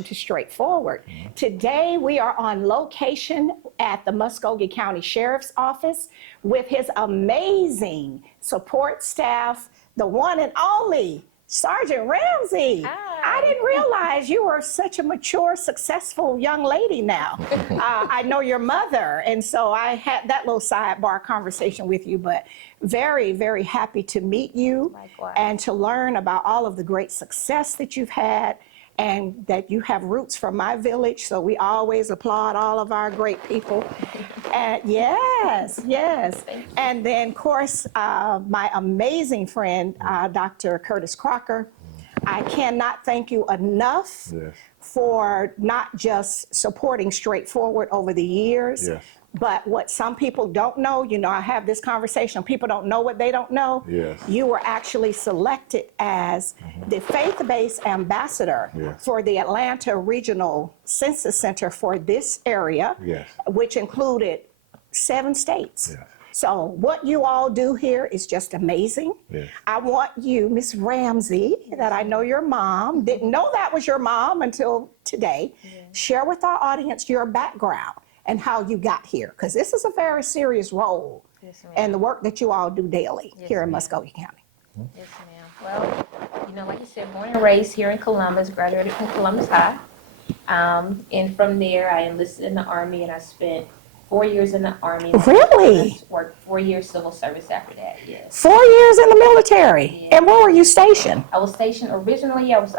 welcome to Straightforward. Today we are on location at the Muscogee County Sheriff's Office with his amazing support staff, the one and only Sergeant Ramsey. Hi. I didn't realize you were such a mature, successful young lady now. I know your mother, and so I had that little sidebar conversation with you, but very, very happy to meet you. Likewise. And to learn about all of the great success that you've had and that you have roots from my village. So we always applaud all of our great people. And yes, yes. And then, of course, my amazing friend, Dr. Curtis Crocker. I cannot thank you enough for not just supporting Straightforward over the years, but what some people don't know, you know, I have this conversation, people don't know what they don't know. You were actually selected as the faith-based ambassador for the Atlanta Regional Census Center for this area, which included 7 states. So what you all do here is just amazing. I want you, Miss Ramsey, that I know your mom, didn't know that was your mom until today, share with our audience your background and how you got here, because this is a very serious role and the work that you all do daily here in Muscogee County. Yes, ma'am. Well, you know, like you said, born and raised here in Columbus, graduated from Columbus High. And from there, I enlisted in the Army, and I spent 4 years in the Army. Really? I worked 4 years civil service after that, yes. 4 years in the military? And where were you stationed? I was stationed, originally I was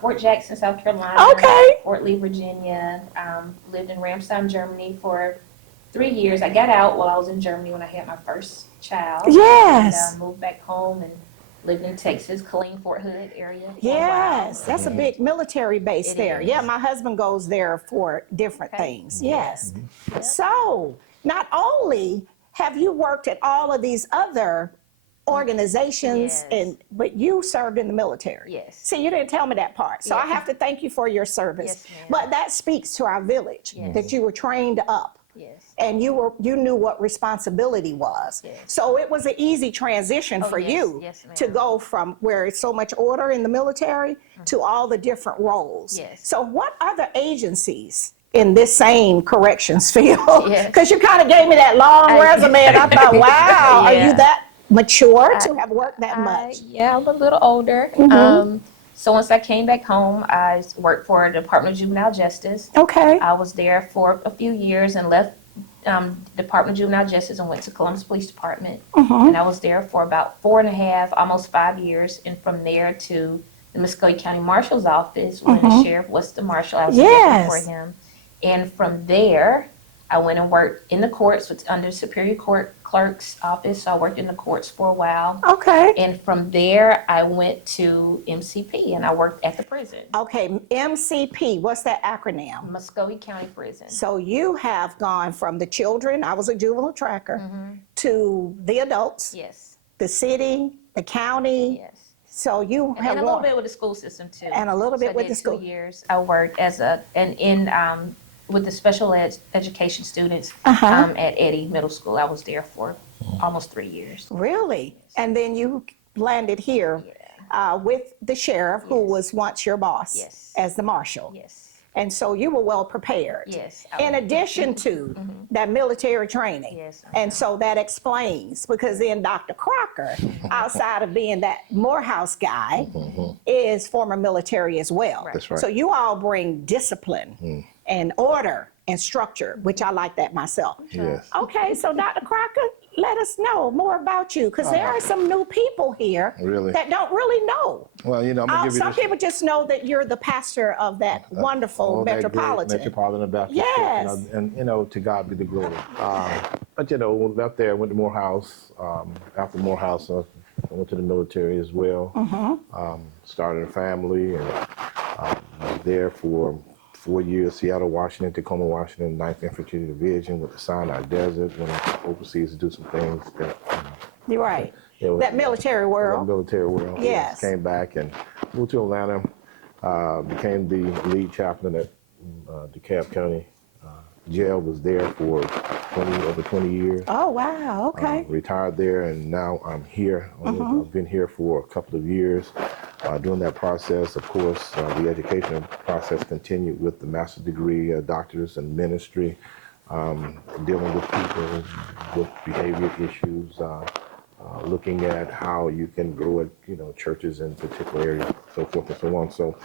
Fort Jackson, South Carolina. Okay. Fort Lee, Virginia. Lived in Ramstein, Germany for 3 years. I got out while I was in Germany when I had my first child. Yes. And moved back home and lived in Texas, Killeen, Fort Hood area. Yes, that's a big military base there. is. Yeah, my husband goes there for different things. Yes. So, not only have you worked at all of these other organizations, but you served in the military. Yes. See, you didn't tell me that part. So I have to thank you for your service. Yes, ma'am. But that speaks to our village, that you were trained up. Yes. And you knew what responsibility was. So it was an easy transition for you to go from where it's so much order in the military to all the different roles. So what other agencies in this same corrections field? Because you kind of gave me that long resume and I thought, wow, are you that mature to have worked that much? Yeah, I'm a little older. So once I came back home, I worked for the Department of Juvenile Justice. Okay. I was there for a few years and left Department of Juvenile Justice and went to Columbus Police Department. And I was there for about 4.5, almost 5 years. And from there to the Muscogee County Marshal's office when the sheriff was the marshal. I was working for him. And from there, I went and worked in the courts under Superior Court Clerk's office. So I worked in the courts for a while. Okay. And from there, I went to MCP and I worked at the prison. Okay, MCP, what's that acronym? Muscogee County Prison. So you have gone from the children, I was a juvenile tracker, to the adults, the city, the county. So you have and a little bit with the school system too. And a little bit with the school. 2 years I worked as with the special education students at Eddy Middle School. I was there for almost 3 years. Really? And then you landed here with the sheriff, who was once your boss as the marshal. And so you were well prepared. In addition to that military training. And so that explains, because then Dr. Crocker, outside of being that Morehouse guy, is former military as well. That's right. So you all bring discipline and order and structure, which I like that myself. Okay, so Dr. Crocker, let us know more about you, because there are some new people here that don't really know. Well, you know, I'm gonna give you some people just know that you're the pastor of that wonderful metropolitan. Metropolitan Baptist Church, and you know, to God be the glory. But you know, left there, went to Morehouse. After Morehouse, I went to the military as well. Started a family and was there for 4 years, Seattle, Washington, Tacoma, Washington, 9th Infantry Division, with the Sinai Desert, went overseas to do some things. You're right. That military world. That military world. Yes. Came back and moved to Atlanta, became the lead chaplain at DeKalb County Jail. Was there for over 20 years. Oh, wow, okay. Retired there, and now I'm here. I've been here for a couple of years. During that process, of course, the educational process continued with the master's degree, doctors in ministry, dealing with people with behavior issues, looking at how you can grow at, churches in particular areas, so forth and so on. So,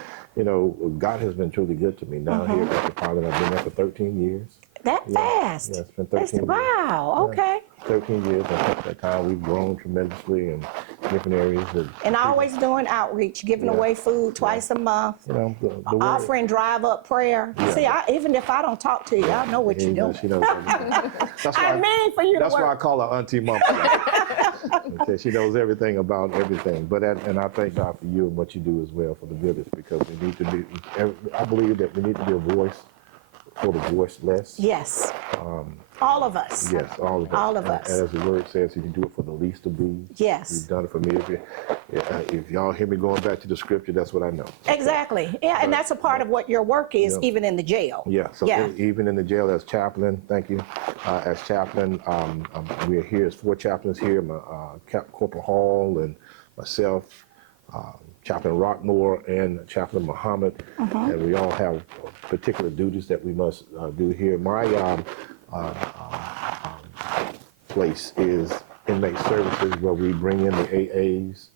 God has been truly good to me. Now here at the department, I've been there for 13 years. That fast? Yeah, it's been 13 years. Wow, okay. 13 years, and at that time we've grown tremendously in different areas. And always doing outreach, giving away food twice a month, The word, offering drive-up prayer. Yeah. See, even if I don't talk to you, I know what you're doing. She knows everything. That's why I mean for you to That's work. why I call her Auntie Mom. Okay, she knows everything about everything. But and I thank God for you and what you do as well for the village, because we need to be. I believe that we need to be a voice for the voiceless. Yes. All of us. Yes, all of us. All of us. And as the word says, if you do it for the least of these, Yes. you've done it for me. If y'all hear me going back to the scripture, that's what I know. Exactly. Yeah, and that's a part of what your work is, even in the jail. Yeah, so even in the jail as chaplain, thank you. As chaplain, we're here as 4 chaplains here, Corporal Hall and myself, Chaplain Rockmore and Chaplain Muhammad, and we all have particular duties that we must do here. My place is inmate services, where we bring in the AAs,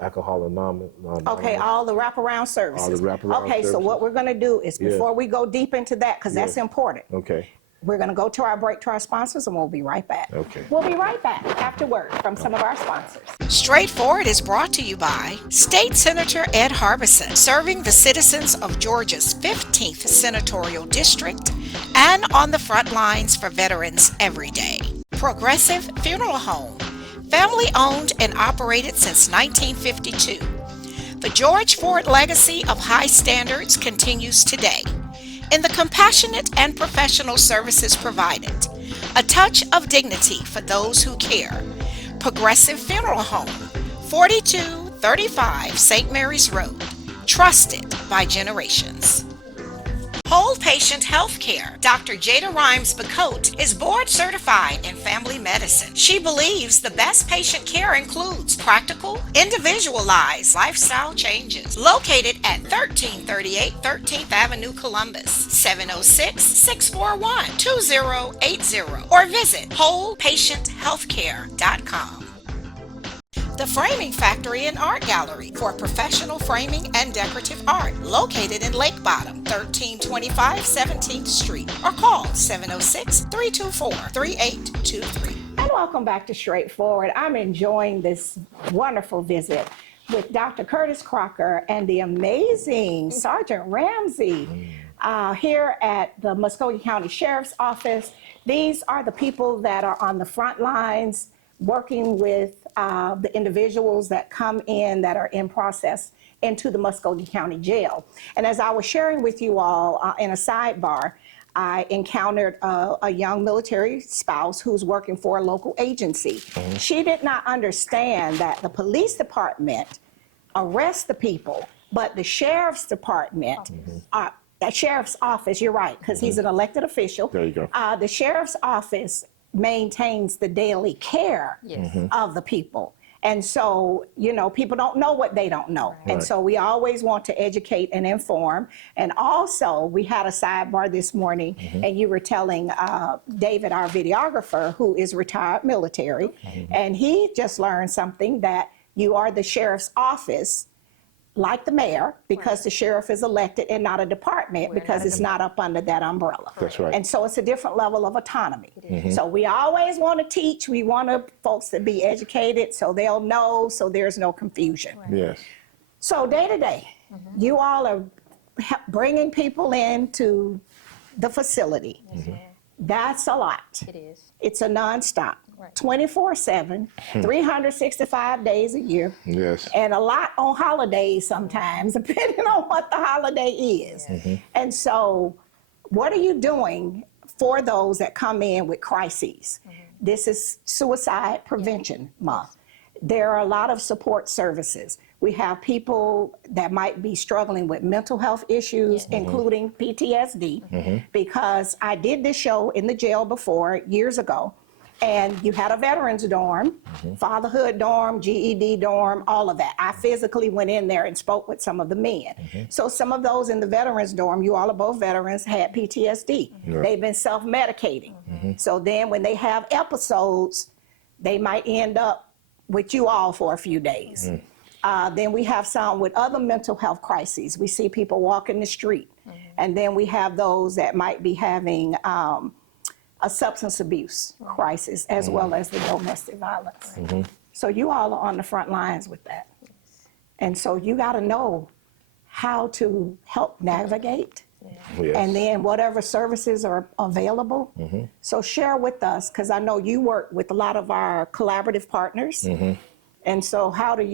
Alcohol Anonymous. Okay, all the wraparound services. All the wraparound okay, so services. what we're going to do is, before we go deep into that, because that's important, Okay. we're going to go to our break to our sponsors, and we'll be right back. Okay. We'll be right back after word from some of our sponsors. Straightforward is brought to you by State Senator Ed Harbison, serving the citizens of Georgia's 15th Senatorial District and on the front lines for veterans every day. Progressive Funeral Home, family owned and operated since 1952. The George Ford legacy of high standards continues today in the compassionate and professional services provided. A touch of dignity for those who care. Progressive Funeral Home, 4235 St. Mary's Road, trusted by generations. Whole Patient Healthcare. Dr. Jada Rimes-Bacote is board certified in family medicine. She believes the best patient care includes practical, individualized lifestyle changes. Located at 1338 13th Avenue, Columbus, 706-641-2080, or visit wholepatienthealthcare.com. The Framing Factory and Art Gallery for professional framing and decorative art, located in Lake Bottom, 1325 17th Street, or call 706-324-3823. And welcome back to Straightforward. I'm enjoying this wonderful visit with Dr. Curtis Crocker and the amazing Sergeant Ramsey here at the Muscogee County Sheriff's Office. These are the people that are on the front lines working with the individuals that come in that are in process into the Muscogee County Jail. And as I was sharing with you all in a sidebar, I encountered a young military spouse who's working for a local agency. She did not understand that the police department arrests the people, but the sheriff's department, the sheriff's office, you're right, because he's an elected official. There you go. The sheriff's office maintains the daily care of the people. And so, people don't know what they don't know. Right. And so we always want to educate and inform. And also, we had a sidebar this morning, and you were telling David, our videographer, who is retired military, and he just learned something, that you are the sheriff's office, like the mayor, because the sheriff is elected, and not a department, because it's not up under that umbrella. That's right. And so it's a different level of autonomy. So we always want to teach. We want folks to be educated so they'll know, so there's no confusion. Right. Yes. So day to day, you all are bringing people into the facility. That's a lot. It is. It's a nonstop. 24/7, 365 days a year. Yes. And a lot on holidays sometimes, depending on what the holiday is. And so what are you doing for those that come in with crises? This is Suicide Prevention Month. There are a lot of support services. We have people that might be struggling with mental health issues, including PTSD, because I did this show in the jail before, years ago. And you had a veterans dorm, fatherhood dorm, GED dorm, all of that. I physically went in there and spoke with some of the men. So some of those in the veterans dorm, you all are both veterans, had PTSD. They've been self-medicating. So then when they have episodes, they might end up with you all for a few days. Then we have some with other mental health crises. We see people walking the street. And then we have those that might be having a substance abuse crisis, as well as the domestic violence. So you all are on the front lines with that. And so you got to know how to help navigate. Yes. And then whatever services are available. So share with us, because I know you work with a lot of our collaborative partners. And so how do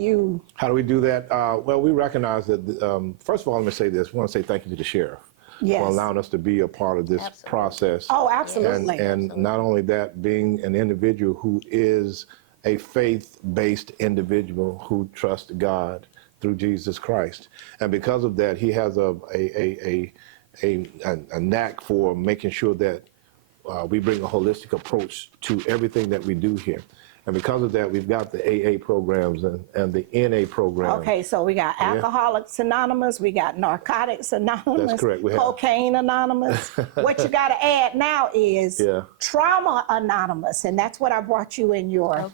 we do that? Well, we recognize that, first of all, let me say this. We want to say thank you to the sheriff for allowing us to be a part of this process. Oh, absolutely. And not only that, being an individual who is a faith-based individual who trusts God through Jesus Christ. And because of that, he has a knack for making sure that we bring a holistic approach to everything that we do here. And because of that, we've got the AA programs and the NA programs. Okay, so we got Alcoholics Anonymous, we got Narcotics Anonymous, That's correct. We have Cocaine Anonymous. What you got to add now is Trauma Anonymous, and that's what I brought you in your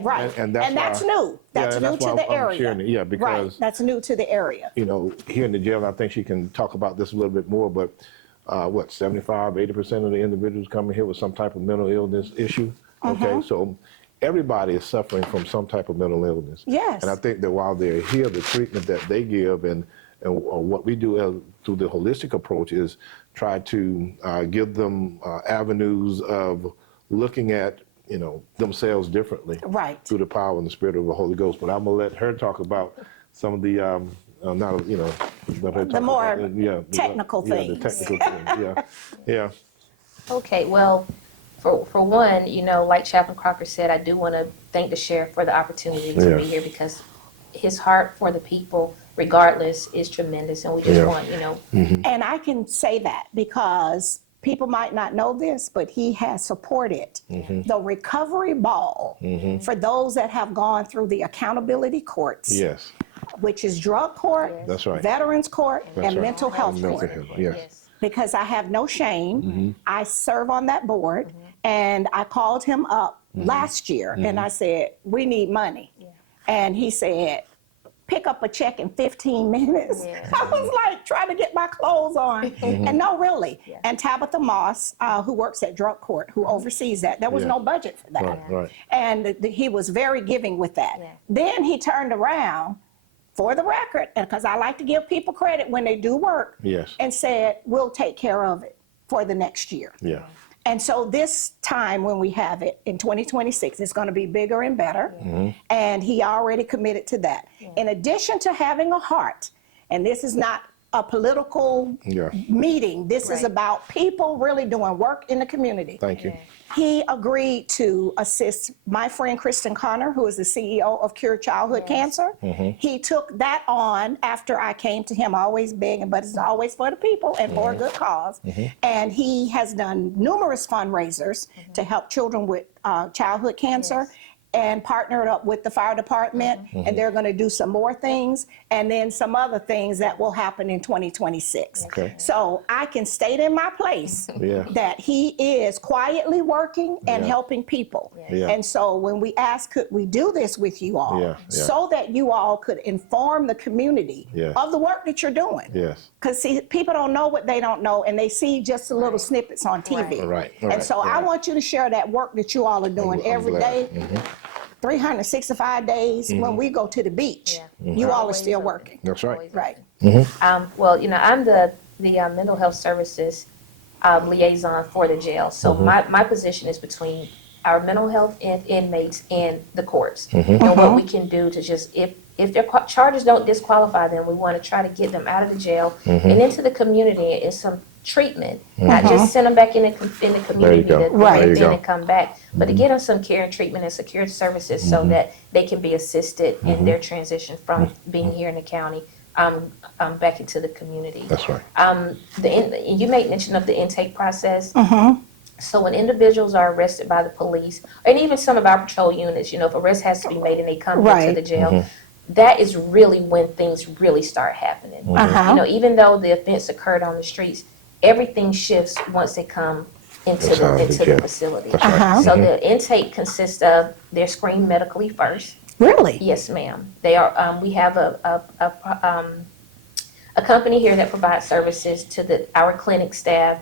right. And that's new. That's new to the area. Yeah, because right, that's new to the area. You know, here in the jail, I think she can talk about this a little bit more, but 75–80% of the individuals coming here with some type of mental illness issue. Okay, so everybody is suffering from some type of mental illness. Yes. And I think that while they're here, the treatment that they give and what we do through the holistic approach is try to give them avenues of looking at, you know, themselves differently. Right. Through the power and the spirit of the Holy Ghost. But I'm going to let her talk about some of the, the more technical things. The technical things, yeah. Okay, well, for one, you know, like Chaplain Crocker said, I do want to thank the sheriff for the opportunity to be here, because his heart for the people, regardless, is tremendous, and we just want, you know. And I can say that because people might not know this, but he has supported the recovery ball for those that have gone through the accountability courts. Yes. Which is drug court, That's right. veterans court, and mental health court. Yes. Because I have no shame. I serve on that board, and I called him up last year, and I said, we need money. And he said, pick up a check in 15 minutes. I was like trying to get my clothes on. And no, really. And Tabitha Moss, who works at drug court, who oversees that, there was no budget for that. Right. And he was very giving with that. Then he turned around, for the record, and because I like to give people credit when they do work, and said, we'll take care of it for the next year. And so this time when we have it in 2026, it's going to be bigger and better. And he already committed to that. In addition to having a heart, and this is not a political meeting, this is about people really doing work in the community. Thank you. He agreed to assist my friend Kristen Connor, who is the CEO of Cure Childhood Cancer. He took that on after I came to him, always begging, but it's always for the people and for a good cause. And he has done numerous fundraisers to help children with childhood cancer. And partnered up with the fire department, and they're going to do some more things, and then some other things that will happen in 2026. So I can state in my place that he is quietly working and helping people. And so when we asked, could we do this with you all, so that you all could inform the community of the work that you're doing. Because see, people don't know what they don't know, and they see just a little snippets on TV. And so I want you to share that work that you all are doing every day. 365 days when we go to the beach, you all are still working. That's right. Right. Well, you know, I'm the mental health services liaison for the jail. So my position is between our mental health inmates and the courts. And what we can do to just, if their charges don't disqualify them, we want to try to get them out of the jail and into the community in some treatment, not just send them back in the community to then and come back, but to get them some care and treatment and secure services so that they can be assisted in their transition from being here in the county back into the community. That's right. You made mention of the intake process. So when individuals are arrested by the police, and even some of our patrol units, if arrest has to be made and they come into Right. the jail, that is really when things really start happening. Even though the offense occurred on the streets, everything shifts once they come into the facility. So the intake consists of they're screened medically first. Really? Yes, ma'am. They are. We have a company here that provides services to our clinic staff.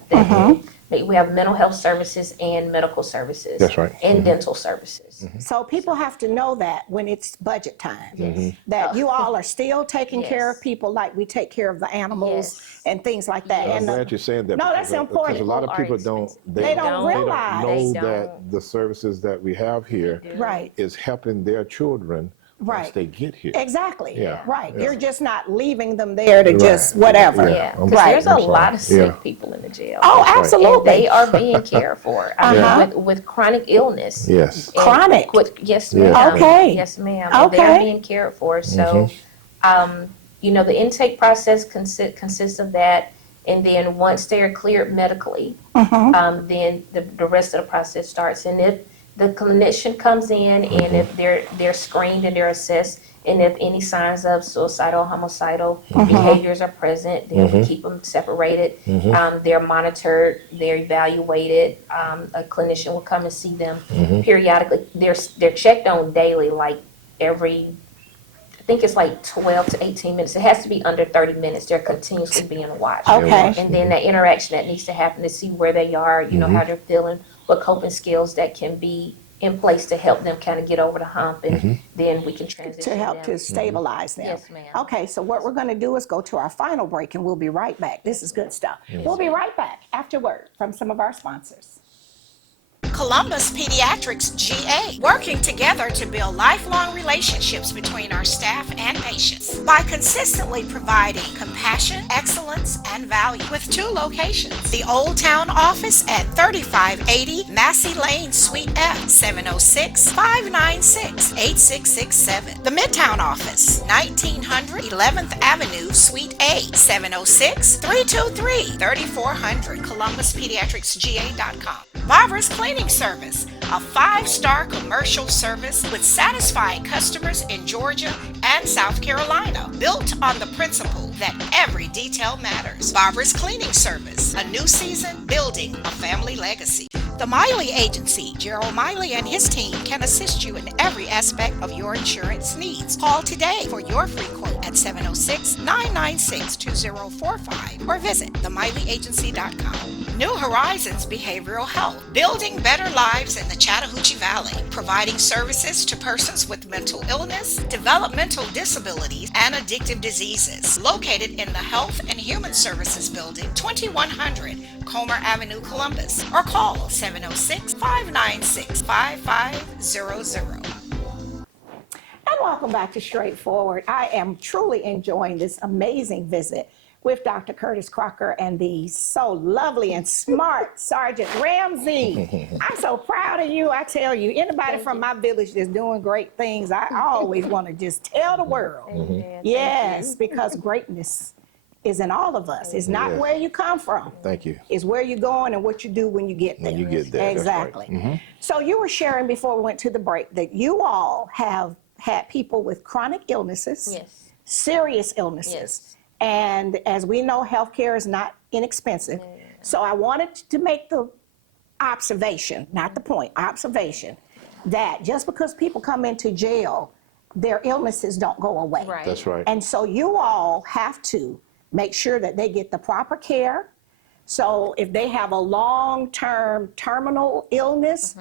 We have mental health services and medical services. That's right. And dental services. So people have to know that when it's budget time, that you all are still taking care of people like we take care of the animals and things like that. I'm And glad you're saying that. No, that's important. Because a lot of people don't realize. know that the services that we have here Right. is helping their children once they get here. Exactly. Yeah. Right. Yeah. You're just not leaving them there to just whatever. Yeah, because Right. there's a lot of sick people in the jail. Oh, That's right. absolutely. And they are being cared for. I mean, with chronic illness. Yes. And Chronic? Yes, Yeah. ma'am. Okay. Yes, ma'am. And Okay. they're being cared for. So, the intake process consists of that. And then once they're cleared medically, then the rest of the process starts. And if the clinician comes in and if they're screened and they're assessed, and if any signs of suicidal, homicidal behaviors are present, then we keep them separated. They're monitored, they're evaluated. A clinician will come and see them periodically. They're checked on daily, like every, I think it's like 12 to 18 minutes. It has to be under 30 minutes. They're continuously being watched. Okay. And then that interaction that needs to happen to see where they are, how they're feeling, what coping skills that can be in place to help them kind of get over the hump, and then we can transition To help them. to stabilize them. Yes, ma'am. Okay, so what we're going to do is go to our final break, and we'll be right back. This is good stuff. We'll be right back after word from some of our sponsors. Columbus Pediatrics GA, working together to build lifelong relationships between our staff and patients by consistently providing compassion, excellence, and value with 2 locations. The Old Town office at 3580 Massey Lane, Suite F, 706-596-8667. The Midtown office, 1900 11th Avenue, Suite A, 706-323-3400, ColumbusPediatricsGA.com. Barbara's Cleaning Service, a 5-star commercial service with satisfied customers in Georgia and South Carolina, built on the principle that every detail matters. Barbara's Cleaning Service, a new season building a family legacy. The Miley Agency, Gerald Miley and his team can assist you in every aspect of your insurance needs. Call today for your free quote at 706-996-2045 or visit themiley.agency.com. New Horizons Behavioral Health, building better lives in the Chattahoochee Valley, providing services to persons with mental illness, developmental disabilities, and addictive diseases. Located in the Health and Human Services Building, 2100 Comer Avenue, Columbus, or call 706-596-5500. And welcome back to Straightforward. I am truly enjoying this amazing visit with Dr. Curtis Crocker and the so lovely and smart Sergeant Ramsey. I'm so proud of you. I tell you, anybody from my village that's doing great things, I always want to just tell the world. Yes, because greatness is in all of us. It's not where you come from. Thank you. It's where you're going and what you do when you get there. When you get there, that's right. Exactly. So you were sharing before we went to the break that you all have had people with chronic illnesses, Yes. serious illnesses. Yes. And as we know, healthcare is not inexpensive. So I wanted to make the observation, not the point, observation, that just because people come into jail, their illnesses don't go away. Right. That's right. And so you all have to make sure that they get the proper care. So if they have a long-term terminal illness,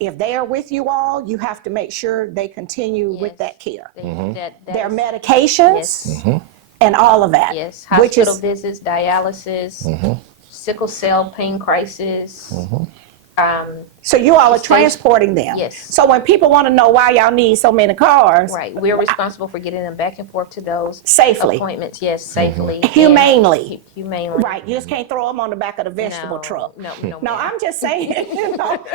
if they are with you all, you have to make sure they continue with that care. Their medications and all of that. Yes, which hospital is, visits, dialysis, sickle cell pain crisis. so you all are transporting them. Yes. So when people want to know why y'all need so many cars, Right, we're responsible for getting them back and forth to those Safely. appointments. Yes, safely. and Humanely. Humanely. right, you just can't throw them on the back of the vegetable No, truck. No, No, ma'am. I'm just saying,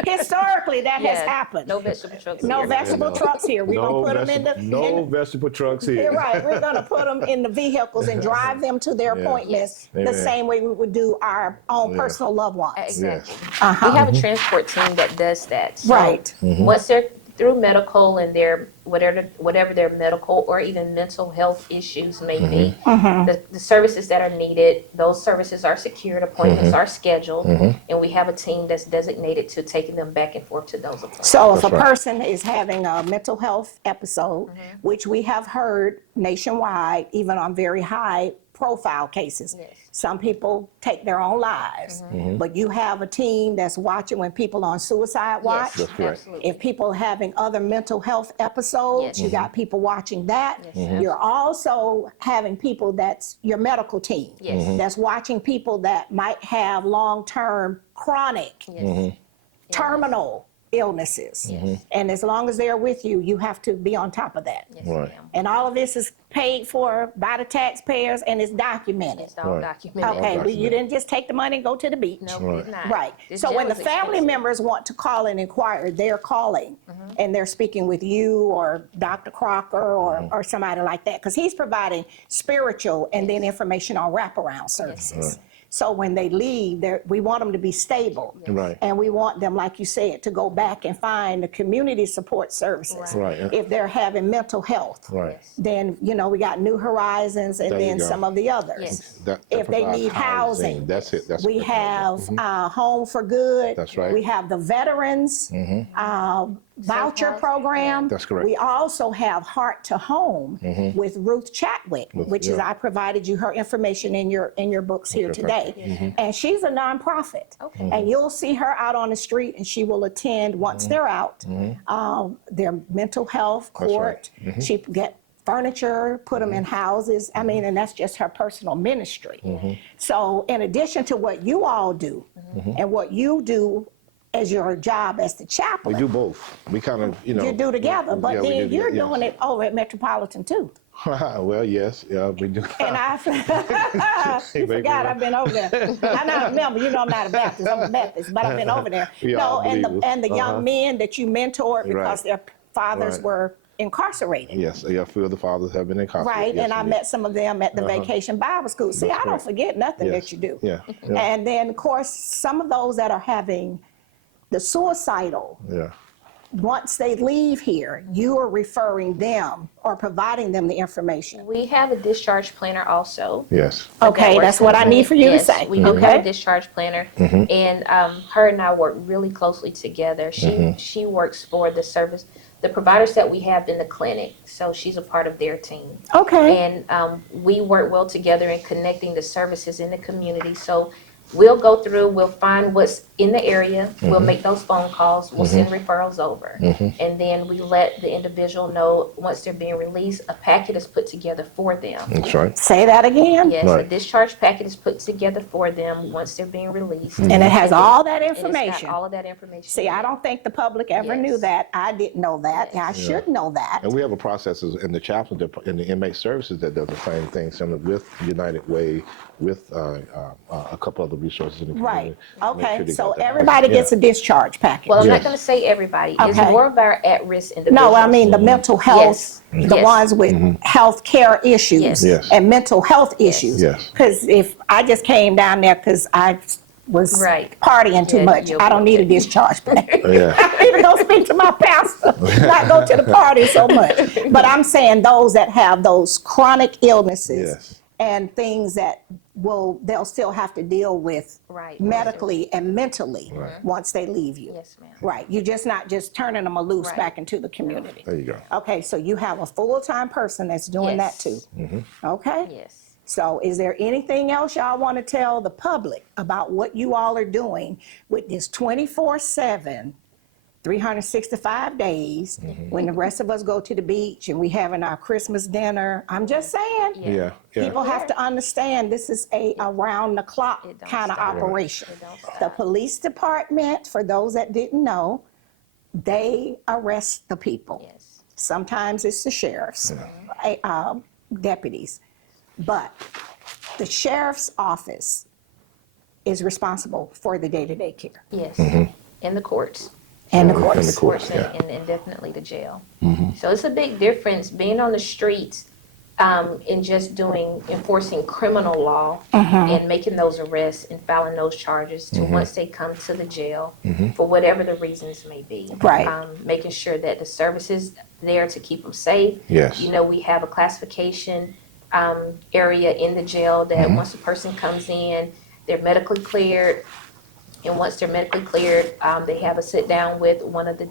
historically that has Yeah, happened. No vegetable trucks. No here. vegetable trucks here. We're going to put them in the... No vegetable trucks here. You're right. We're going to put them in the vehicles and drive them to their appointments Yes. the Amen. same way we would do our own personal loved ones. Exactly. Uh-huh. We have a transport team that does that. So Right. once they're through medical and their whatever their medical or even mental health issues may be, the services that are needed, those services are secured, appointments are scheduled, and we have a team that's designated to taking them back and forth to those appointments. So if a That's right. person is having a mental health episode, which we have heard nationwide, even on very high profile cases, Yes. some people take their own lives, but you have a team that's watching when people on suicide watch. Yes, correct. absolutely. If people are having other mental health episodes, Yes. you got people watching that. Yes. You're also having people that's your medical team Yes. that's watching people that might have long-term chronic Yes. terminal illnesses. And as long as they're with you, you have to be on top of that. Yes, Right. ma'am. And all of this is paid for by the taxpayers and it's documented. It's all Right. documented. Okay, but you documented. didn't just take the money and go to the beach. No, Right. we did not. Right. This So when jail the is family expensive. members want to call and inquire, they're calling and they're speaking with you or Dr. Crocker or somebody like that, because he's providing spiritual and then information on wraparound services. So when they leave, we want them to be stable. Right. And we want them, like you said, to go back and find the community support services. Right. If they're having mental health, Right. then, we got New Horizons and There you then go. some of the others. Yes. That If they provides need housing, That's it. That's we it. have Home for Good. That's right. We have the Veterans Voucher House, Program. That's correct. We also have Heart to Home with Ruth Chatwick, which is, yeah. I provided you her information in your books here Okay, today. And she's a nonprofit. Okay. And you'll see her out on the street and she will attend once they're out, their mental health That's court. right. She get furniture, put them in houses. I mean, and that's just her personal ministry. So in addition to what you all do and what you do as your job as the We chaplain, do both. We kind of, you do together, but yeah, we then do you're together, doing yes. it over at Metropolitan too. Well, yes, yeah, we do. And you Baby, forgot yeah. I've been over there. I now remember, I'm not a Baptist, I'm a Baptist, but I've been over there. We are and believers. the young men that you mentored because Right. their fathers Right. were incarcerated. Yes, yeah, a few of the fathers have been incarcerated. Right, Yes, and I indeed. met some of them at the Vacation Bible School. See, I don't correct. forget nothing Yes. that you do. Yeah, yeah. And then, of course, some of those that are having the suicidal, Yeah. once they leave here, you are referring them or providing them the information. We have a discharge planner also. Yes. Okay, that that's works what I in- need for you to yes, say. We do have Okay. a discharge planner, and her and I work really closely together. She works for the service, the providers that we have in the clinic, so she's a part of their team. Okay. And we work well together in connecting the services in the community. So we'll go through, we'll find what's in the area, we'll make those phone calls, we'll send referrals over. And then we let the individual know once they're being released, a packet is put together for them. That's right. Say that again. Yes, a Right. discharge packet is put together for them once they're being released. And it has all that And it's got information. all of that information. See, I don't think the public ever Yes. knew that. I didn't know that. And I should know that. And we have a process in the chaplain in the inmate services that does the same thing, similar with United Way, with a couple other resources in the community. Right. Make Okay. sure they So got that. everybody Yeah. gets a discharge package. Well, I'm not Yes. going to say everybody. It's Okay. more of our at-risk individuals. No, I mean the mental health, Yes. the Yes. ones with health care issues Yes. Yes. and mental health issues. Yes. Because if I just came down there because I was Right. partying too Yeah, much, you'll I don't be need a okay. discharge package. Yeah. I need to go speak to my pastor, not go to the party so much. But I'm saying those that have those chronic illnesses Yes. and things that they'll still have to deal with Right. medically and mentally Right. once they leave you. Yes, ma'am. Right, you're just not just turning them loose Right. back into the community. There you go. Okay, so you have a full-time person that's doing that Yes. too. Mm-hmm. Okay? Yes. So is there anything else y'all want to tell the public about what you all are doing with this 24/7, 365 days when the rest of us go to the beach and we having our Christmas dinner? I'm just saying. Yeah. Yeah. People have to understand this is a around-the-clock It don't kind of stop. operation. It don't stop. The police department, for those that didn't know, they arrest the people. Yes. Sometimes it's the sheriff's deputies. But the sheriff's office is responsible for the day-to-day care Yes. In the courts. and the In courts. the courts, and, yeah. and definitely the jail. So it's a big difference being on the streets. in just enforcing criminal law and making those arrests and filing those charges to once they come to the jail for whatever the reasons may be. Right. Making sure that the service is there to keep them safe. Yes. You know, we have a classification area in the jail that once a person comes in, they're medically cleared. And once they're medically cleared, they have a sit down with one of the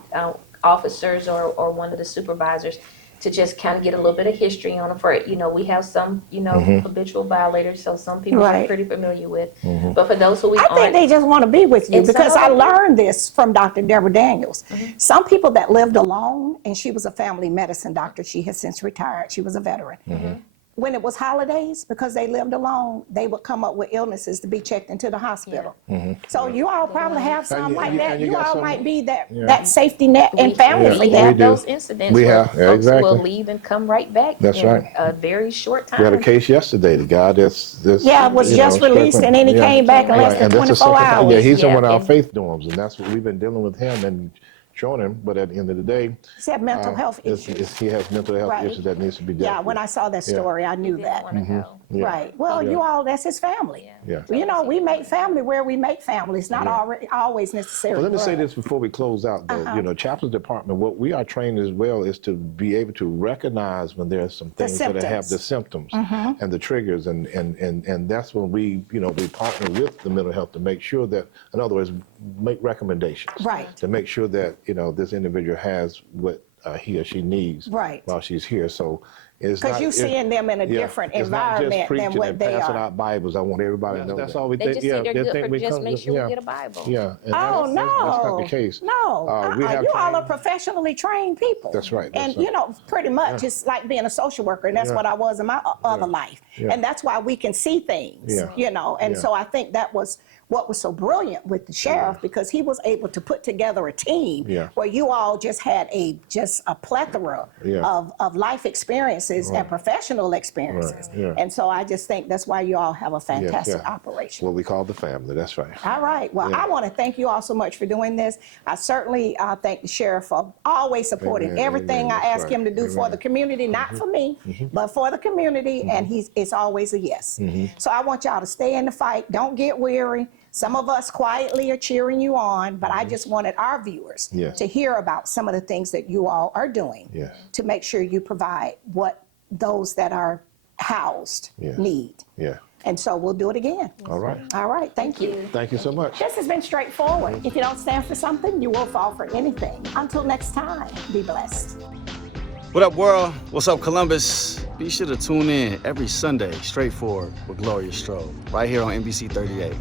officers or one of the supervisors to just kind of get a little bit of history on them. For, you know, we have some, you know, habitual violators, so some people are Right. pretty familiar with. But for those who we I think they just want to be with you And because some I of them- learned this from Dr. Deborah Daniels. Some people that lived alone, and she was a family medicine doctor, she has since retired, she was a veteran. When it was holidays, because they lived alone, they would come up with illnesses to be checked into the hospital. So you all probably have some you- like and that. you You got all some- might be that, Yeah. that safety net and family for we them. have do. those incidents We where have, yeah, folks will exactly. leave and come right back That's in right. a very short time. We had a case yesterday. The guy that's Yeah, was you know, just released and then he yeah. came back in less Right, than and that's the 24 second time. hours. Yeah, he's in Yeah, one of our and- faith dorms, and that's what we've been dealing with him and showing him. But at the end of the day, He had mental health it's- issues. he has mental health Right. issues that needs to be dealt Yeah, with. when I saw that story, I knew Didn't that. wanna go. Yeah. Right. Well, Yeah. you all, that's his family. Yeah. Well, you know, we make family where we make families, not always necessarily. Well, let me say blood. this before we close out, though. You know, chaplains department, what we are trained as well is to be able to recognize when there's some things that have the symptoms and the triggers, and that's when we, you know, we partner with the mental health to make sure that, in other words, make recommendations. Right. To make sure that, you know, this individual has what he or she needs Right. while she's here. So it's Because not- you it- seeing them in a yeah, different it's not just environment than preaching what and they passing are. out Bibles. I want everybody to know that's that. They all we just think. think they're they good think for we just come make to- sure yeah. we get a Bible. Yeah. And Oh, no. that's not the case. No. We have You all are trained- professionally trained people. That's right, that's And, right. you know, pretty much it's like being a social worker, and that's Yeah. what I was in my other life. Yeah. And that's why we can see things, Yeah. you know. And Yeah. so I think that was what was so brilliant with the sheriff, because he was able to put together a team Yeah. where you all just had a plethora Yeah. of life experiences and professional experiences. Yeah. And so I just think that's why you all have a fantastic yeah. operation. What we call the family. That's right. All right. Well, Yeah. I want to thank you all so much for doing this. I certainly thank the sheriff for always supporting Amen, everything amen, I ask that's him to do right, for amen. the community, not for me, but for the community, and it's always a yes. So I want y'all to stay in the fight. Don't get weary. Some of us quietly are cheering you on, but I just wanted our viewers Yes. to hear about some of the things that you all are doing Yes. to make sure you provide what those that are housed Yes. need. Yeah. And so we'll do it again. All right. All right. Thank you. Thank you so much. This has been straightforward. If you don't stand for something, you will fall for anything. Until next time, be blessed. What up, world? What's up, Columbus? Be sure to tune in every Sunday, Straightforward with Gloria Strode, right here on NBC 38.